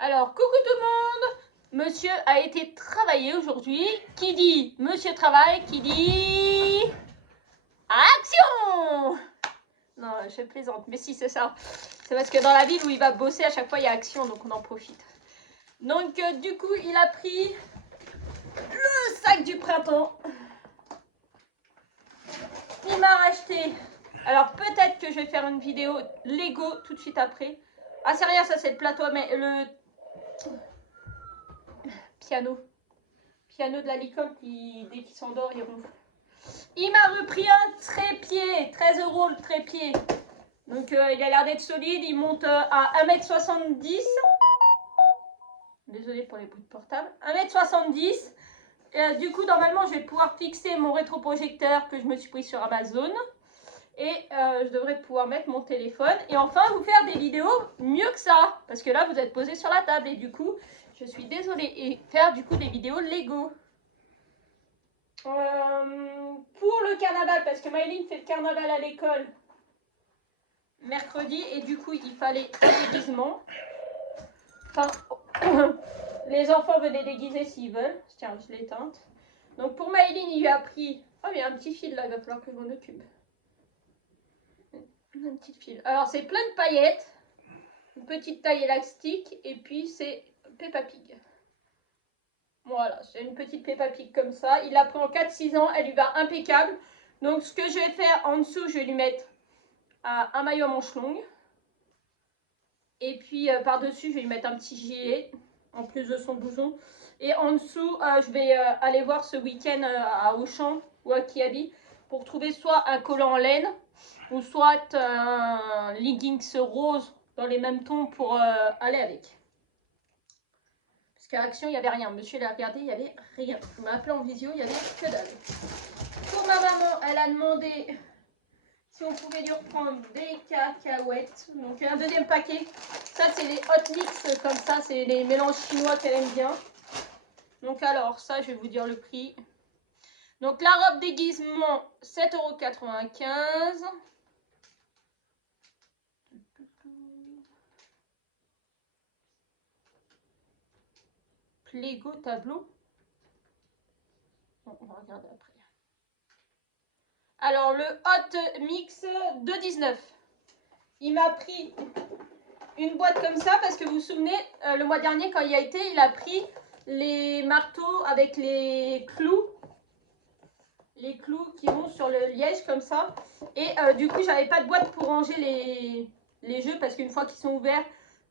Alors, coucou tout le monde. Monsieur a été travailler aujourd'hui. Qui dit monsieur travaille, qui dit action. Non, je plaisante, mais si, c'est ça. C'est parce que dans la ville où il va bosser, à chaque fois, il y a action, donc on en profite. Donc, du coup, il a pris le sac du printemps. Il m'a racheté. Alors, peut-être que je vais faire une vidéo Lego tout de suite après. Ah, c'est rien, ça, c'est le plateau, mais le piano de la licorne qui, dès qu'il s'endort, il ronfle. Il m'a repris un trépied, 13 € le trépied. Donc il a l'air d'être solide, il monte à 1m70. Désolée pour les bruits de portable. 1m70. Du coup, normalement, je vais pouvoir fixer mon rétroprojecteur que je me suis pris sur Amazon. Et je devrais pouvoir mettre mon téléphone. Et enfin, vous faire des vidéos mieux que ça. Parce que là, vous êtes posé sur la table. Et du coup, je suis désolée. Et faire du coup des vidéos Lego. Pour le carnaval, parce que Maëline fait le carnaval à l'école mercredi. Et du coup, il fallait un déguisement. Enfin, les enfants venaient déguiser s'ils veulent. Tiens, je l'ai éteinte. Donc pour Maëline, il lui a pris... Oh, il y a un petit fil là, il va falloir que je m'en occupe. Un petit fil. Alors, c'est plein de paillettes. Une petite taille élastique. Et puis, c'est Peppa Pig. Voilà, c'est une petite Peppa Pig comme ça. Il l'a pris en 4-6 ans. Elle lui va impeccable. Donc, ce que je vais faire en dessous, je vais lui mettre un maillot à manches longues. Et puis, par-dessus, je vais lui mettre un petit gilet. En plus de son blouson. Et en dessous, je vais aller voir ce week-end à Auchan ou à Kiabi pour trouver soit un collant en laine ou soit un leggings rose dans les mêmes tons pour aller avec. Parce qu'à Action, il n'y avait rien. Monsieur l'a regardé, il n'y avait rien. Il m'a appelé en visio, il n'y avait que dalle. Pour ma maman, elle a demandé si on pouvait lui reprendre des cacahuètes. Donc un deuxième paquet. Ça, c'est les hot mix comme ça. C'est les mélanges chinois qu'elle aime bien. Donc alors, ça, je vais vous dire le prix. Donc la robe déguisement, 7,95 €. Lego tableau. Bon, on va regarder après. Alors le hot mix, 2,19 €. Il m'a pris une boîte comme ça parce que vous vous souvenez, le mois dernier quand il y a été, il a pris les marteaux avec les clous. Les clous qui vont sur le liège comme ça. Et du coup, j'avais pas de boîte pour ranger les jeux parce qu'une fois qu'ils sont ouverts,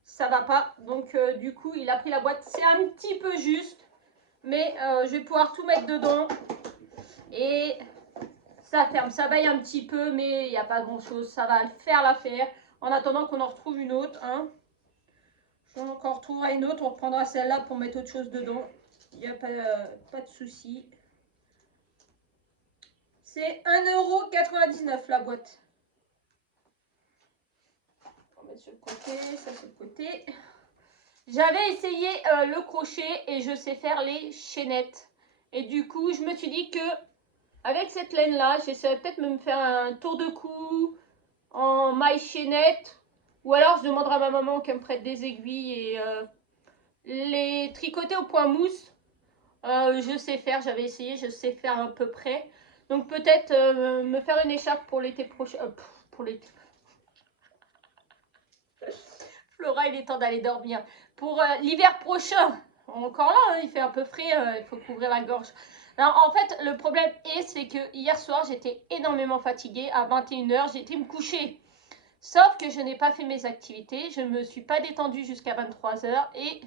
ça va pas. Donc du coup, il a pris la boîte. C'est un petit peu juste, mais je vais pouvoir tout mettre dedans. Et ça ferme, ça baille un petit peu, mais il n'y a pas grand chose. Ça va faire l'affaire. En attendant qu'on en retrouve une autre. Hein. Donc on retrouvera une autre, on reprendra celle-là pour mettre autre chose dedans. Il n'y a pas de souci. C'est 1,99 € la boîte. On va mettre sur le côté, ça sur le côté. J'avais essayé le crochet et je sais faire les chaînettes. Et du coup, je me suis dit que avec cette laine-là, j'essaierais peut-être de me faire un tour de cou en maille chaînette. Ou alors, je demanderai à ma maman qu'elle me prête des aiguilles et les tricoter au point mousse. Je sais faire, j'avais essayé, je sais faire à peu près. Donc peut-être me faire une écharpe pour l'été prochain. Pour l'été. Flora, il est temps d'aller dormir. Pour l'hiver prochain, encore là, hein, il fait un peu frais, il faut couvrir la gorge. Alors, en fait, le problème c'est que hier soir, j'étais énormément fatiguée. À 21 h, j'ai été me coucher. Sauf que je n'ai pas fait mes activités, je ne me suis pas détendue jusqu'à 23 h. Et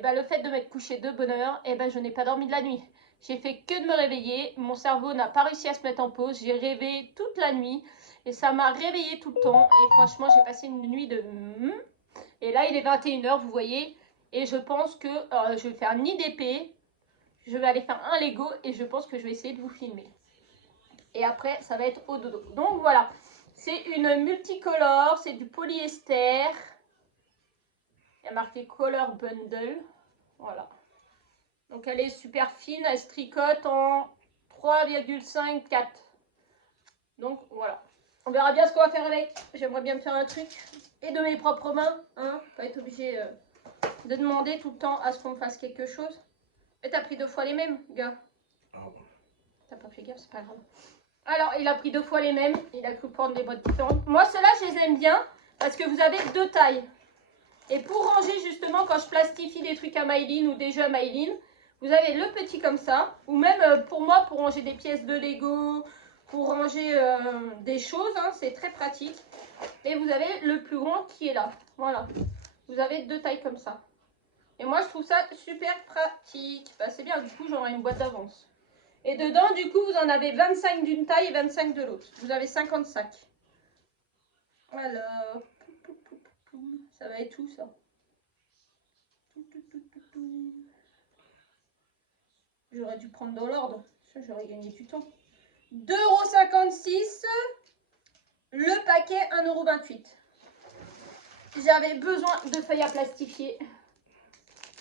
ben, le fait de m'être couchée de bonne heure, ben, je n'ai pas dormi de la nuit. J'ai fait que de me réveiller, mon cerveau n'a pas réussi à se mettre en pause, j'ai rêvé toute la nuit. Et ça m'a réveillée tout le temps. Et franchement, j'ai passé une nuit de... Et là, il est 21 h, vous voyez. Et je pense que je vais faire ni d'épée. Je vais aller faire un Lego. Et je pense que je vais essayer de vous filmer. Et après, ça va être au dodo. Donc voilà. C'est une multicolore. C'est du polyester. Il y a marqué Color Bundle. Voilà. Donc elle est super fine. Elle se tricote en 3,5-4. Donc voilà. On verra bien ce qu'on va faire avec. J'aimerais bien me faire un truc. Et de mes propres mains. Hein, pas être obligé de demander tout le temps à ce qu'on fasse quelque chose. Et t'as pris 2 fois les mêmes, gars. Oh. T'as pas fait gaffe, c'est pas grave. Alors, il a pris 2 fois les mêmes. Il a cru prendre des boîtes différentes. Moi, ceux-là, je les aime bien parce que vous avez 2 tailles. Et pour ranger, justement, quand je plastifie des trucs à Maïline ou des jeux à Maïline, vous avez le petit comme ça. Ou même, pour moi, pour ranger des pièces de Lego, pour ranger des choses, hein, c'est très pratique. Et vous avez le plus grand qui est là. Voilà. Vous avez 2 tailles comme ça. Et moi, je trouve ça super pratique. Bah, c'est bien, du coup, j'aurai une boîte d'avance. Et dedans, du coup, vous en avez 25 d'une taille et 25 de l'autre. Vous avez 50 sacs. Alors, ça va être où, ça? J'aurais dû prendre dans l'ordre. Ça, j'aurais gagné du temps. 2,56 € le paquet, 1,28 €. J'avais besoin de feuilles à plastifier.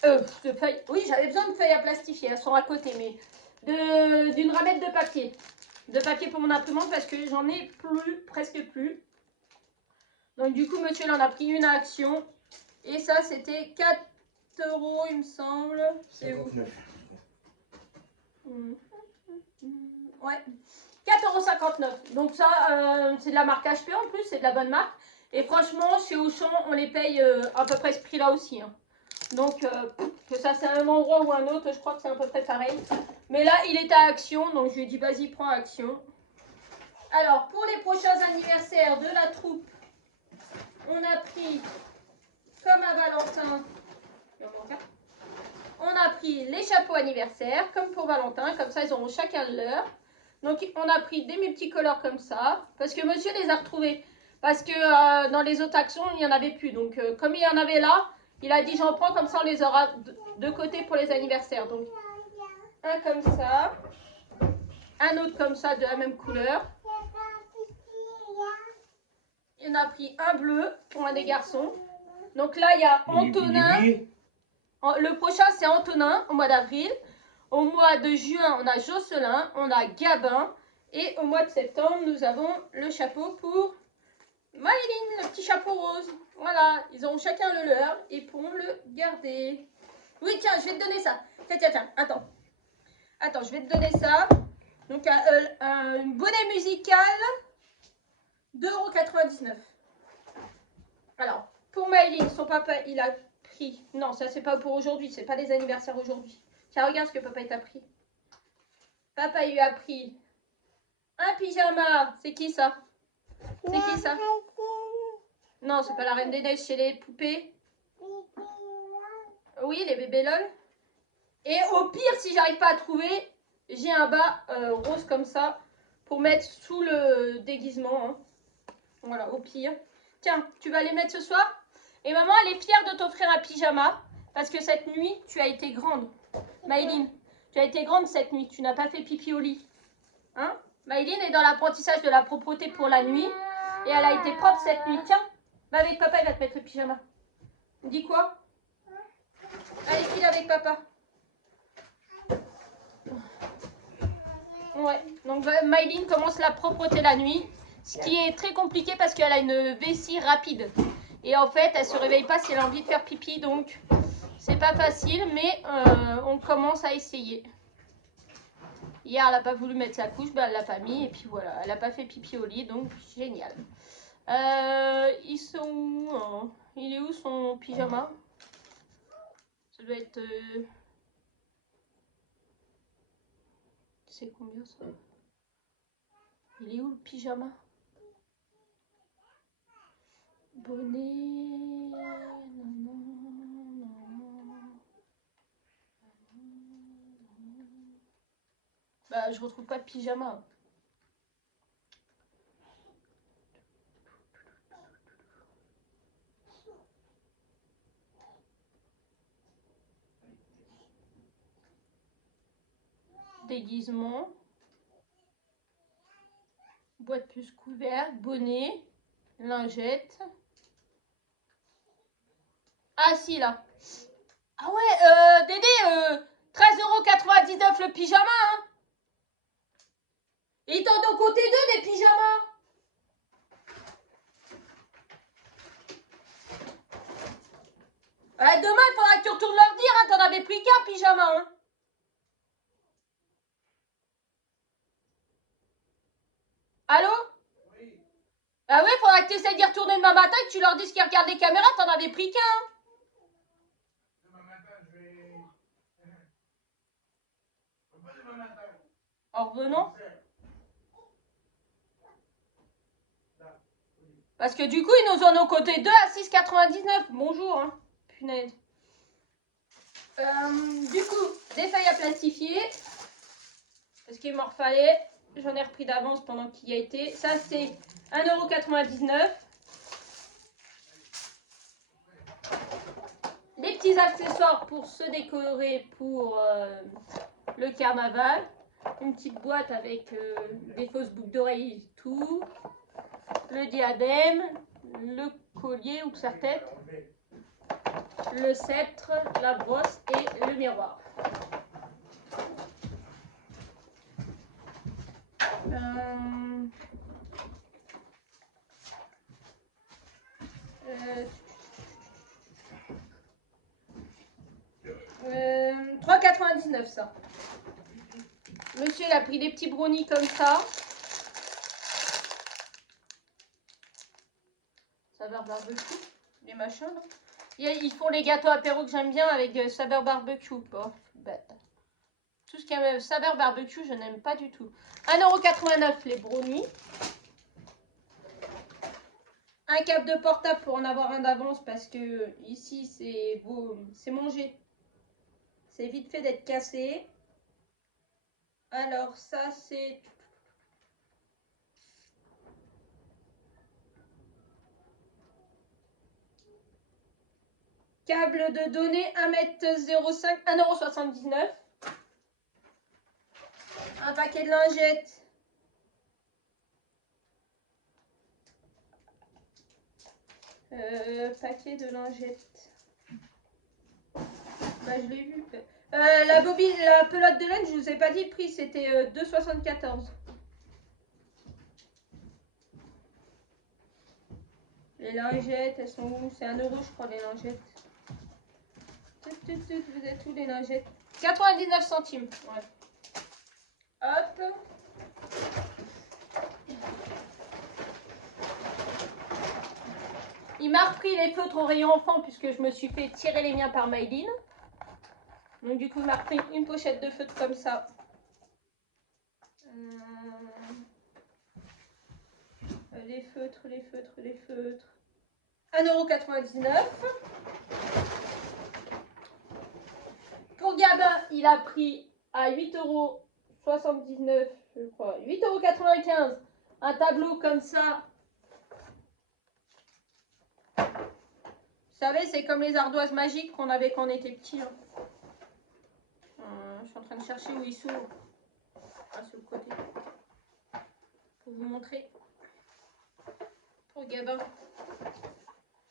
De feuilles. Oui, j'avais besoin de feuilles à plastifier. Elles sont à côté, mais d'une ramette de papier. De papier pour mon imprimante parce que j'en ai plus, presque plus. Donc du coup, monsieur, il en a pris une à Action. Et ça, c'était 4 €, il me semble. C'est où? Ouais. 4,59 €. Donc ça, c'est de la marque HP en plus, c'est de la bonne marque. Et franchement, chez Auchan, on les paye à peu près ce prix-là aussi. Hein. Donc, que ça c'est un endroit ou un autre, je crois que c'est à peu près pareil. Mais là, il est à Action, donc je lui ai dit, vas-y, prends Action. Alors, pour les prochains anniversaires de la troupe, on a pris, comme à Valentin, on a pris les chapeaux anniversaires, comme pour Valentin, comme ça ils auront chacun le leur. Donc on a pris des multicolores comme ça, parce que monsieur les a retrouvés. Parce que dans les autres actions, il n'y en avait plus. Donc comme il y en avait là, il a dit j'en prends, comme ça on les aura de côté pour les anniversaires. Donc un comme ça, un autre comme ça de la même couleur. Il en a pris un bleu pour un des garçons. Donc là il y a Antonin. Le prochain c'est Antonin au mois d'avril. Au mois de juin, on a Jocelyn, on a Gabin. Et au mois de septembre, nous avons le chapeau pour Maëline, le petit chapeau rose. Voilà, ils auront chacun le leur et pourront le garder. Oui, tiens, je vais te donner ça. Tiens, attends. Attends, je vais te donner ça. Donc, un bonnet musical, 2,99 €. Alors, pour Maëline, son papa, il a pris... Non, ça, c'est pas pour aujourd'hui, c'est pas les anniversaires aujourd'hui. Tiens, regarde ce que papa t'a pris. Papa, il lui a pris un pyjama. C'est qui ça? C'est qui ça? Non, c'est pas la Reine des Neiges, chez les poupées. Oui, les bébés LOL. Et au pire, si j'arrive pas à trouver, j'ai un bas rose comme ça pour mettre sous le déguisement. Hein. Voilà, au pire. Tiens, tu vas les mettre ce soir. Et maman, elle est fière de t'offrir un pyjama parce que cette nuit, tu as été grande. Maëline, tu as été grande cette nuit. Tu n'as pas fait pipi au lit. Hein? Maëline est dans l'apprentissage de la propreté pour la nuit. Et elle a été propre cette nuit. Tiens, va avec papa, il va te mettre le pyjama. Dis quoi? Allez, file avec papa. Ouais, donc Maëline commence la propreté la nuit. Ce qui est très compliqué parce qu'elle a une vessie rapide. Et en fait, elle se réveille pas si elle a envie de faire pipi. Donc, c'est pas facile, mais on commence à essayer. Hier, elle n'a pas voulu mettre sa couche, ben, elle l'a pas mis. Et puis voilà, elle n'a pas fait pipi au lit, donc génial. Ils sont où hein? Il est où son pyjama? Ça doit être... C'est combien ça? Il est où le pyjama? Bonnet... Bah, je retrouve pas de pyjama. Déguisement. Boîte plus couvert, bonnet, lingette. Ah si, là. Ah ouais, Dédé, 13,99 € le pyjama, hein. Et t'en donnes côté deux des pyjamas. Demain, il faudra que tu retournes leur dire, hein, t'en avais pris qu'un pyjama. Hein. Allô? Oui. Ah ouais, faudra que tu essayes d'y retourner demain matin et que tu leur dises qu'ils regardent les caméras, t'en avais pris qu'un. Demain matin, je vais... Demain matin. En revenant? Parce que du coup, ils nous en ont coté 2 à 6,99. Bonjour, hein. Punaise. Du coup, des feuilles à plastifier. Parce qu'il m'en fallait. J'en ai repris d'avance pendant qu'il y a été. Ça, c'est 1,99 €. Les petits accessoires pour se décorer pour le carnaval. Une petite boîte avec des fausses boucles d'oreilles, tout. Le diadème, le collier ou serre-tête, le sceptre, la brosse et le miroir. « 3,99 € ça. Monsieur, il a pris des petits brownies comme ça. Saveur barbecue, les machins là. Ils font les gâteaux apéro que j'aime bien avec saveur barbecue. Oh, bête. Tout ce qui est saveur barbecue, je n'aime pas du tout. 1,89 € les brownies. Un câble de portable pour en avoir un d'avance parce que ici c'est mangé. C'est vite fait d'être cassé. Alors ça c'est... Câble de données 1,05 m, 1,79 €. Un paquet de lingettes. Paquet de lingettes. Bah, je l'ai vu. La bobine, la pelote de laine, je vous ai pas dit le prix, c'était 2,74 €. Les lingettes, elles sont où? C'est 1 € je crois les lingettes. Vous êtes où les lingettes? 99 centimes. Ouais. Hop. Il m'a repris les feutres au rayon enfant puisque je me suis fait tirer les miens par Maïline. Donc du coup, il m'a repris une pochette de feutres comme ça. Les feutres, les feutres, les feutres. 1,99 €. Pour Gabin, il a pris à 8,79 €, je crois. 8,95 € un tableau comme ça. Vous savez, c'est comme les ardoises magiques qu'on avait quand on était petit. Hein. Je suis en train de chercher où ils sont. Ah, sur le côté. Pour vous montrer. Pour Gabin.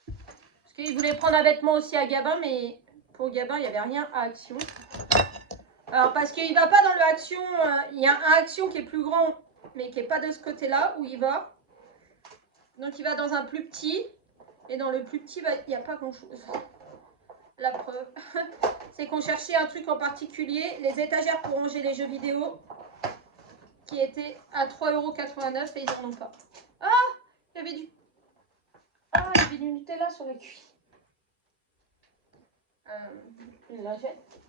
Parce qu'il voulait prendre un vêtement aussi à Gabin, mais pour Gabin, il n'y avait rien à Action. Alors, parce qu'il ne va pas dans le Action. Il y a un Action qui est plus grand, mais qui n'est pas de ce côté-là où il va. Donc, il va dans un plus petit. Et dans le plus petit, bah, il n'y a pas grand-chose. La preuve, c'est qu'on cherchait un truc en particulier, les étagères pour ranger les jeux vidéo, qui étaient à 3,89 € et ils n'en ont pas. Ah, il y avait du Nutella sur la cuisse. Une lingette.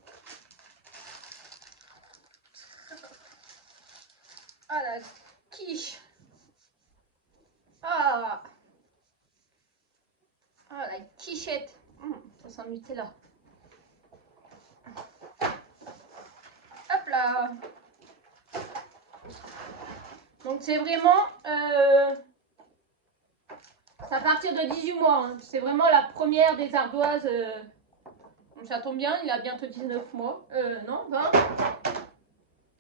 Ah, la quiche. Ah, la quichette. Ça sent le Nutella. Hop là. Donc c'est vraiment... c'est à partir de 18 mois. Hein. C'est vraiment la première des ardoises. Donc ça tombe bien, il a bientôt 19 mois. Non, 20.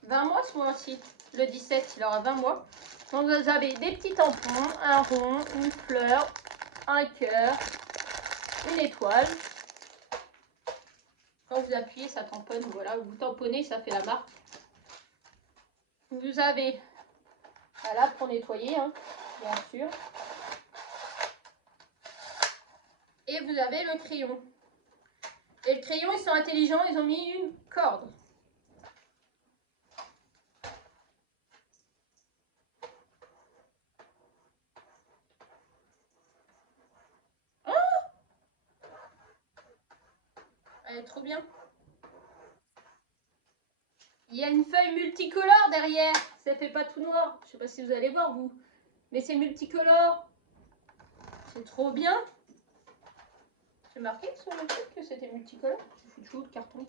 20 mois ce mois-ci. Le 17, il aura 20 mois. Donc vous avez des petits tampons, un rond, une fleur, un cœur, une étoile. Quand vous appuyez, ça tamponne. Voilà, vous tamponnez, ça fait la marque. Vous avez là pour nettoyer, hein, bien sûr. Et vous avez le crayon. Et le crayon, ils sont intelligents, ils ont mis une corde. Oh, elle est trop bien. Il y a une feuille multicolore derrière. Ça fait pas tout noir. Je sais pas si vous allez voir vous. Mais c'est multicolore. C'est trop bien. J'ai marqué sur le truc que c'était multicolore. Je fous toujours le carton.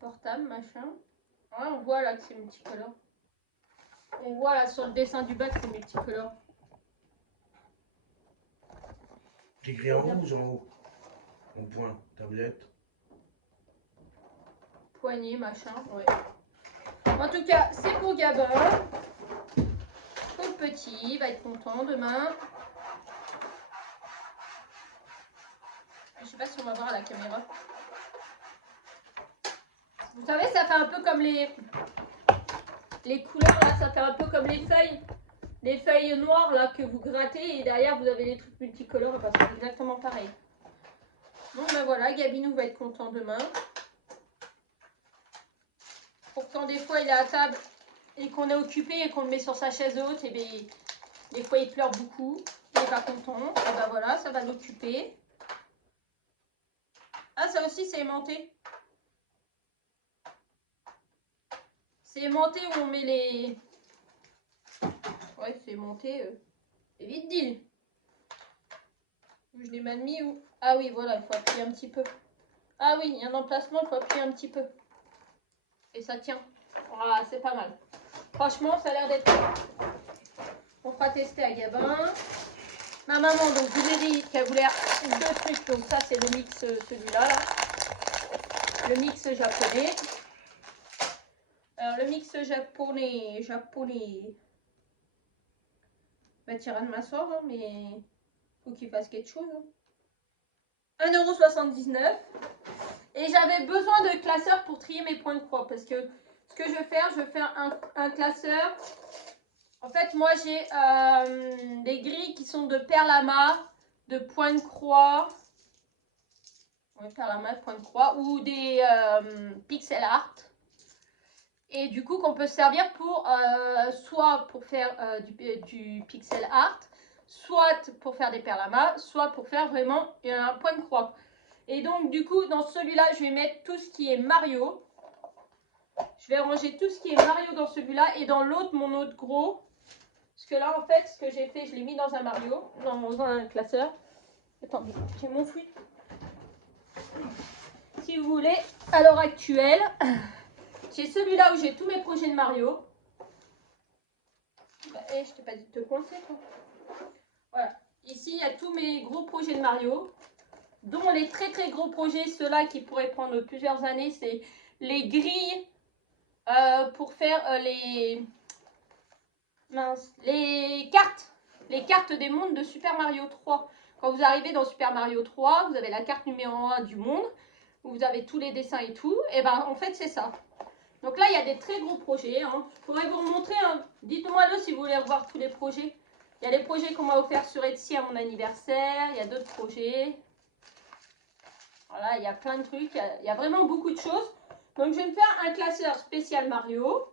Portable, machin. Ouais, on voit là que c'est multicolore. On voit là sur le dessin du bas que c'est multicolore. C'est écrit en rouge en haut. En point, tablette. Poignée, machin, ouais. En tout cas, c'est pour Gabin. Pour le petit, il va être content demain. Je sais pas si on va voir à la caméra. Vous savez, ça fait un peu comme les couleurs là, ça fait un peu comme les feuilles noires là que vous grattez et derrière vous avez les trucs multicolores, bah, c'est exactement pareil. Bon ben voilà, Gabinou va être content demain. Pourtant des fois il est à table et qu'on est occupé et qu'on le met sur sa chaise haute, et bien des fois il pleure beaucoup, il n'est pas content, et ben voilà, ça va l'occuper. Ah, ça aussi c'est aimanté. C'est aimanté où on met les... Ouais, c'est aimanté. C'est vite dit. Je l'ai mal mis où? Ah oui, voilà, il faut appuyer un petit peu. Ah oui, il y a un emplacement, il faut appuyer un petit peu. Et ça tient. Voilà, c'est pas mal. Franchement, ça a l'air d'être... On fera tester à Gabin. Ma maman, donc je vous ai dit qu'elle voulait deux trucs. Donc ça, c'est le mix, celui-là. Là. Le mix japonais. Alors, le mix japonais... Bah, Tyrann m'assort, hein, mais faut qu'il fasse quelque chose. Hein. 1,79 €. Et j'avais besoin de classeur pour trier mes points de croix. Parce que ce que je vais faire un classeur. En fait, moi, j'ai des grilles qui sont de perles à mât, de points de croix. Ouais, perles à mât, point de croix. Ou des pixel art. Et du coup, qu'on peut servir pour soit pour faire du pixel art, soit pour faire des perles à mât, soit pour faire vraiment un point de croix. Et donc, du coup, dans celui-là, je vais mettre tout ce qui est Mario. Je vais ranger tout ce qui est Mario dans celui-là. Et dans l'autre, mon autre gros. Parce que là, en fait, ce que j'ai fait, je l'ai mis dans un Mario, dans un classeur. Attendez, j'ai mon fruit. Si vous voulez, à l'heure actuelle, j'ai celui-là où j'ai tous mes projets de Mario. Bah, je t'ai pas dit de te coincer, toi. Voilà. Ici, il y a tous mes gros projets de Mario. Dont les très très gros projets, ceux-là qui pourraient prendre plusieurs années, c'est les grilles pour faire les cartes des mondes de Super Mario 3. Quand vous arrivez dans Super Mario 3, vous avez la carte numéro 1 du monde, où vous avez tous les dessins et tout, et ben en fait c'est ça. Donc là il y a des très gros projets, hein. Je pourrais vous remontrer, hein. Dites-moi le si vous voulez revoir tous les projets. Il y a les projets qu'on m'a offert sur Etsy à mon anniversaire, il y a d'autres projets. Voilà, il y a plein de trucs, il y a vraiment beaucoup de choses. Donc je vais me faire un classeur spécial Mario.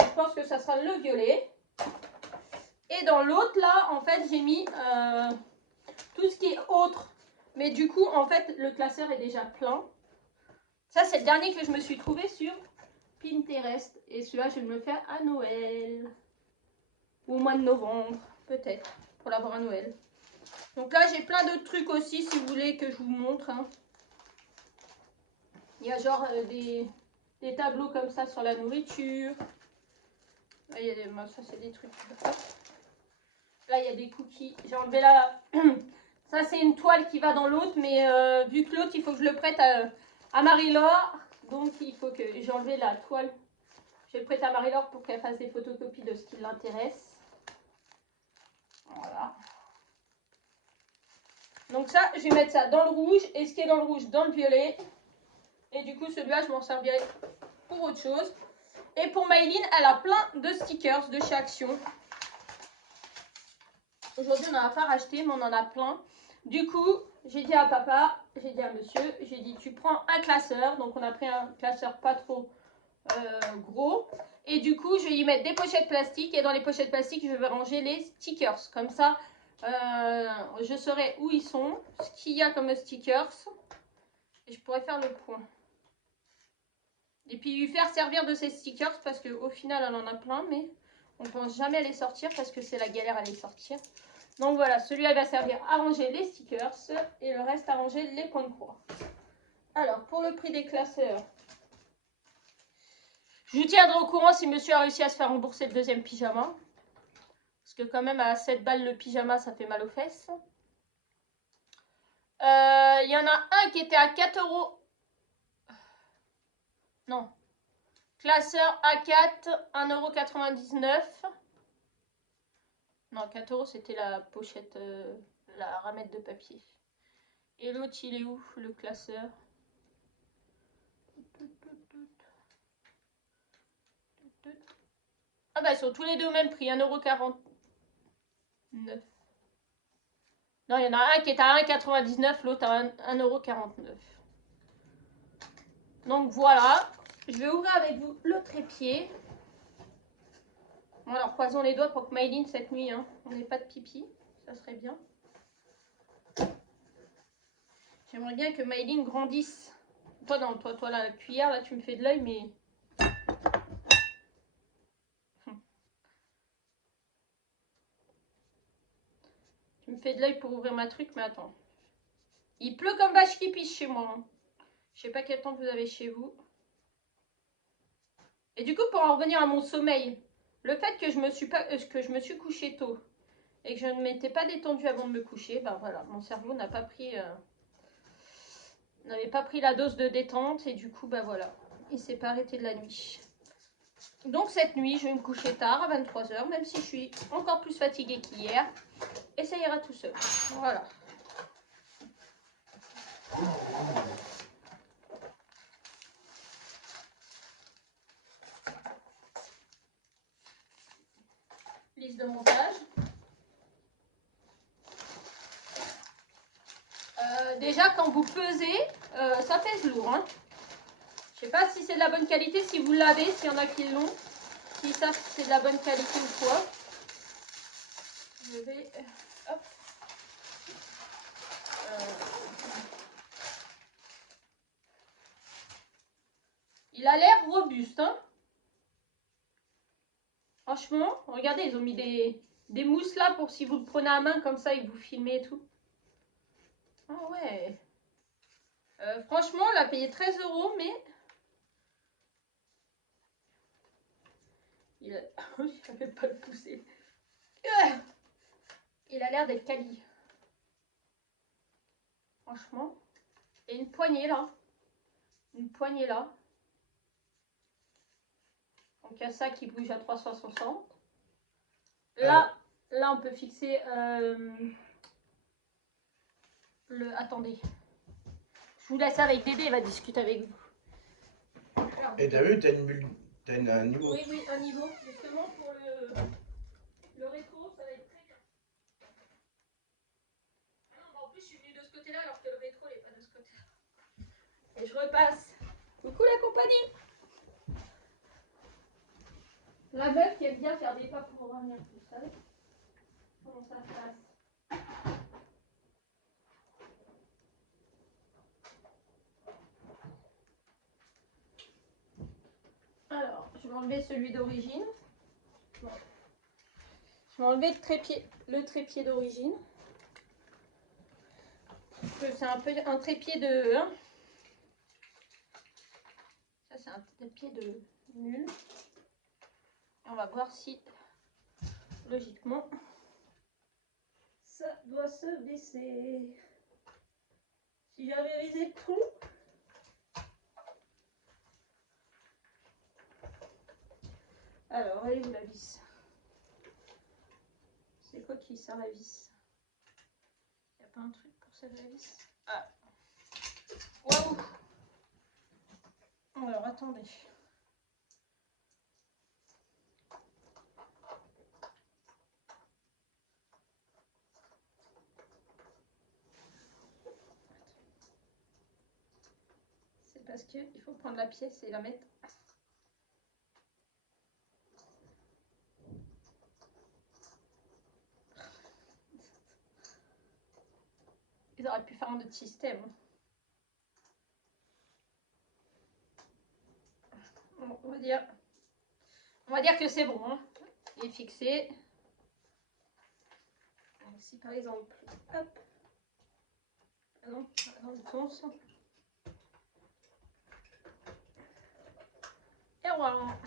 Je pense que ça sera le violet. Et dans l'autre là, en fait, j'ai mis tout ce qui est autre. Mais du coup, en fait, le classeur est déjà plein. Ça, c'est le dernier que je me suis trouvé sur Pinterest. Et celui-là, je vais me le faire à Noël. Ou au mois de novembre, peut-être, pour l'avoir à Noël. Donc là, j'ai plein d'autres trucs aussi, si vous voulez que je vous montre. Hein. Il y a genre des tableaux comme ça sur la nourriture. Là, il y a des... ça, c'est des trucs. Hop. Là, il y a des cookies. J'ai enlevé là. Ça, c'est une toile qui va dans l'autre. Mais vu que l'autre, il faut que je le prête à Marie-Laure. Donc, il faut que j'ai enlevé la toile. Je le prête à Marie-Laure pour qu'elle fasse des photocopies de ce qui l'intéresse. Voilà. Donc ça, je vais mettre ça dans le rouge. Et ce qui est dans le rouge, dans le violet. Et du coup, celui-là, je m'en servirai pour autre chose. Et pour Maïline, elle a plein de stickers de chez Action. Aujourd'hui, on n'en a pas racheté, mais on en a plein. Du coup, j'ai dit à papa, j'ai dit à monsieur, j'ai dit tu prends un classeur. Donc, on a pris un classeur pas trop gros. Et du coup, je vais y mettre des pochettes plastiques. Et dans les pochettes plastiques, je vais ranger les stickers. Comme ça, je saurai où ils sont, ce qu'il y a comme stickers. Et je pourrais faire le point. Et puis lui faire servir de ces stickers parce qu'au final, elle en a plein. Mais on pense jamais à les sortir parce que c'est la galère à les sortir. Donc voilà, celui-là va servir à ranger les stickers et le reste à ranger les points de croix. Alors, pour le prix des classeurs, je vous tiendrai au courant si monsieur a réussi à se faire rembourser le deuxième pyjama. Parce que quand même, à 7 balles le pyjama, ça fait mal aux fesses. Il y en a un qui était à 4 euros. Non. Classeur A4, 1,99 €. Non, 4 euros, c'était la pochette, la ramette de papier. Et l'autre, il est où, le classeur? Ah bah, ils sont tous les deux au même prix, 1,49 €. Non, il y en a un qui est à 1,99 €, l'autre à 1,49 €. Donc voilà, je vais ouvrir avec vous le trépied. Bon, alors croisons les doigts pour que Maïline cette nuit, hein, on n'ait pas de pipi, ça serait bien. J'aimerais bien que Maïline grandisse. Toi, non, toi, la cuillère, là, tu me fais de l'œil, mais... Tu me fais de l'œil pour ouvrir ma truc, mais attends. Il pleut comme vache qui pisse chez moi. Hein. Je sais pas quel temps vous avez chez vous. Et du coup, pour en revenir à mon sommeil, le fait que je me suis couchée tôt et que je ne m'étais pas détendue avant de me coucher, ben voilà, mon cerveau n'a pas pris... n'avait pas pris la dose de détente et du coup, ben voilà, il s'est pas arrêté de la nuit. Donc cette nuit, je vais me coucher tard, à 23 h, même si je suis encore plus fatiguée qu'hier. Et ça ira tout seul. Voilà. Liste de montage. Déjà, quand vous pesez, ça pèse lourd. Hein. Je sais pas si c'est de la bonne qualité, si vous l'avez, s'il y en a qui l'ont. S'ils savent si c'est de la bonne qualité ou quoi. Je vais... Hop. Il a l'air robuste. Hein. Franchement, regardez, ils ont mis des mousses là pour si vous le prenez à main comme ça et que vous filmez et tout. Ah ouais. Franchement, on l'a payé 13 €, mais... Je ne savais pas le pousser. Il a l'air d'être quali. Franchement. Et une poignée là. Une poignée là. Donc il y a ça qui bouge à 360. Là, là on peut fixer le... Attendez. Je vous laisse avec Dédé, il va discuter avec vous. Et t'as vu, t'as un niveau. Oui, oui, un niveau. Justement pour le rétro, ça va être très bien. Ah non, en plus je suis venue de ce côté-là alors que le rétro n'est pas de ce côté-là. Et je repasse. Coucou la compagnie. La meuf qui aime bien faire des pas pour revenir, vous savez comment ça se passe. Alors, je vais enlever celui d'origine. Bon. Je vais enlever le trépied d'origine. C'est un peu un trépied de... Hein. Ça, c'est un trépied de nul. Et on va voir si, logiquement, ça doit se baisser. Si j'avais visé tout... Alors, elle est où la vis? C'est quoi qui sert la vis? Il n'y a pas un truc pour servir la vis? Ah. Waouh! Alors, attendez. c'est parce qu'il faut prendre la pièce et la mettre. Ils auraient pu faire un autre système. Bon, on va dire que c'est bon. Hein. Il est fixé. Donc, si par exemple, hop, ah non, dans le sens. Et voilà.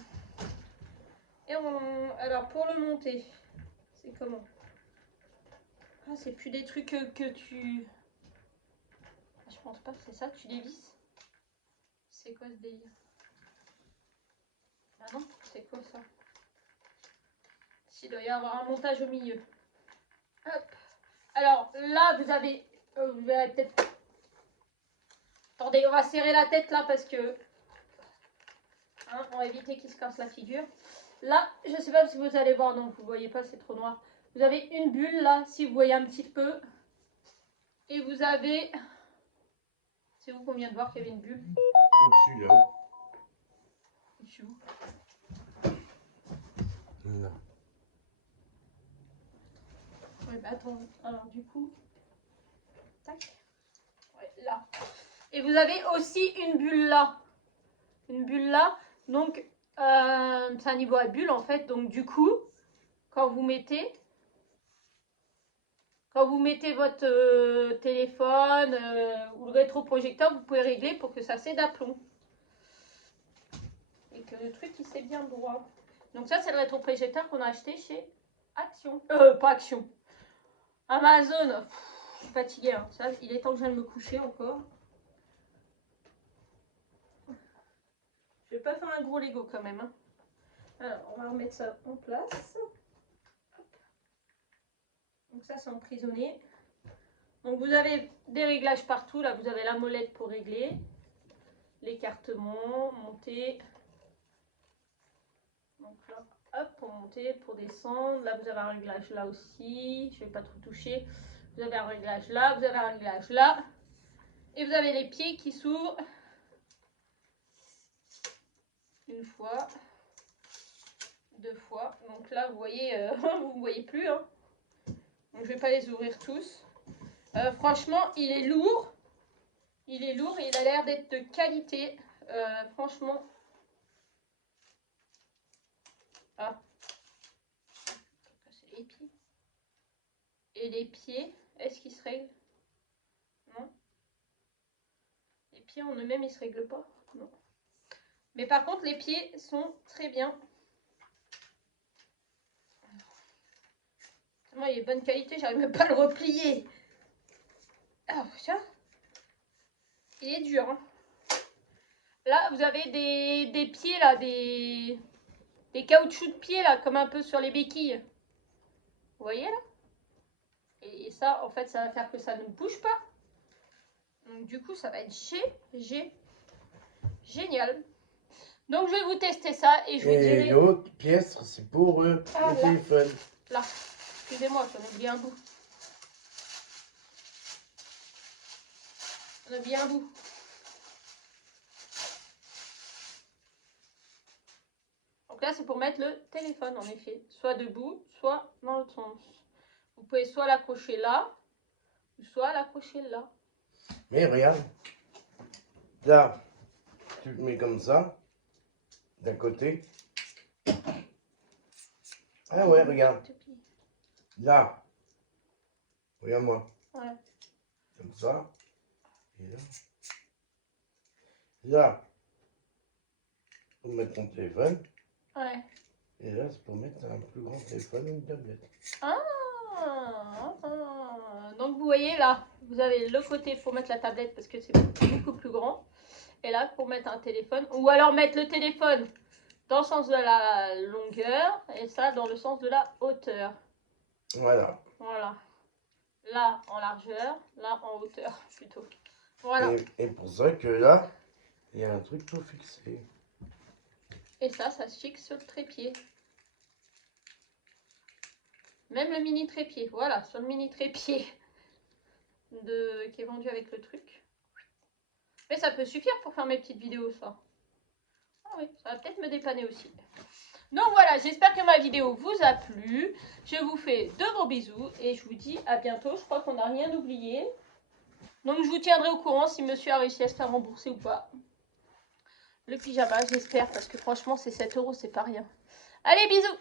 Alors pour le monter, c'est comment? Ah, c'est plus des trucs que tu... Je pense pas que c'est ça, tu dévisses. C'est quoi ce délire? Ah non, c'est quoi ça? Il doit y avoir un montage au milieu. Hop. Alors là, vous verrez peut-être... Attendez, on va serrer la tête là parce que... Hein, on va éviter qu'il se casse la figure. Là, je sais pas si vous allez voir, non, vous voyez pas, c'est trop noir. Vous avez une bulle là, si vous voyez un petit peu. Et vous avez... C'est vous qu'on vient de voir qu'il y avait une bulle. Au-dessus, là-haut. Au-dessus où? Là. Ouais, bah attends, alors du coup... Tac. Ouais, là. Et vous avez aussi une bulle là. Une bulle là. Donc, c'est un niveau à bulle en fait. Donc du coup, quand vous mettez votre téléphone ou le rétroprojecteur, vous pouvez régler pour que ça cède à plomb. Et que le truc il s'est bien droit. Donc ça c'est le rétroprojecteur qu'on a acheté chez Action. Pas Action. Amazon. Pff, je suis fatiguée. Hein. Ça, il est temps que j'aille me coucher encore. Je vais pas faire un gros Lego quand même. Hein. Alors on va remettre ça en place. Hop. Donc ça c'est emprisonné. Donc vous avez des réglages partout. Là vous avez la molette pour régler. L'écartement, monter. Donc là, hop, pour monter, pour descendre. Là vous avez un réglage là aussi. Je vais pas trop toucher. Vous avez un réglage là, vous avez un réglage là. Et vous avez les pieds qui s'ouvrent. Une fois. Deux fois. Donc là vous voyez, vous ne voyez plus. Hein. Donc je vais pas les ouvrir tous. Franchement, il est lourd. Il est lourd et il a l'air d'être de qualité. Franchement. Ah. C'est les pieds. Et les pieds, est-ce qu'ils se règlent? Non. Les pieds en eux-mêmes, ils se règlent pas? Non. Mais par contre, les pieds sont très bien. Moi, il est bonne qualité, j'arrive même pas à le replier. Ah, tiens. Il est dur. Hein. Là, vous avez des pieds, là, des caoutchoucs de pieds, là, comme un peu sur les béquilles. Vous voyez, là? Et ça, en fait, ça va faire que ça ne bouge pas. Donc, du coup, ça va être génial. Donc, je vais vous tester ça et je vous dirai... Et l'autre pièce, c'est pour le téléphone. Là, excusez-moi, j'en ai oublié un bout. On a bien un bout. Donc là, c'est pour mettre le téléphone, en effet. Soit debout, soit dans l'autre sens. Vous pouvez soit l'accrocher là, ou soit l'accrocher là. Mais regarde. Là, tu le mets comme ça. D'un côté. Ah ouais, regarde. Là. Regarde-moi. Ouais. Comme ça. Et là. Là. Pour mettre ton téléphone. Ouais. Et là, c'est pour mettre un plus grand téléphone ou une tablette. Donc vous voyez là, vous avez le côté pour mettre la tablette parce que c'est beaucoup plus grand. Et là, pour mettre un téléphone. Ou alors mettre le téléphone dans le sens de la longueur et ça dans le sens de la hauteur. Voilà. Voilà. Là en largeur, là en hauteur plutôt. Voilà. Et pour ça que là, il y a un truc pour fixer. Et ça se fixe sur le trépied. Même le mini trépied. Voilà, sur le mini trépied qui est vendu avec le truc. Mais ça peut suffire pour faire mes petites vidéos, ça. Ah oui, ça va peut-être me dépanner aussi. Donc voilà, j'espère que ma vidéo vous a plu. Je vous fais de gros bisous et je vous dis à bientôt. Je crois qu'on n'a rien oublié. Donc je vous tiendrai au courant si monsieur a réussi à se faire rembourser ou pas. Le pyjama, j'espère, parce que franchement, c'est 7 €, c'est pas rien. Allez, bisous!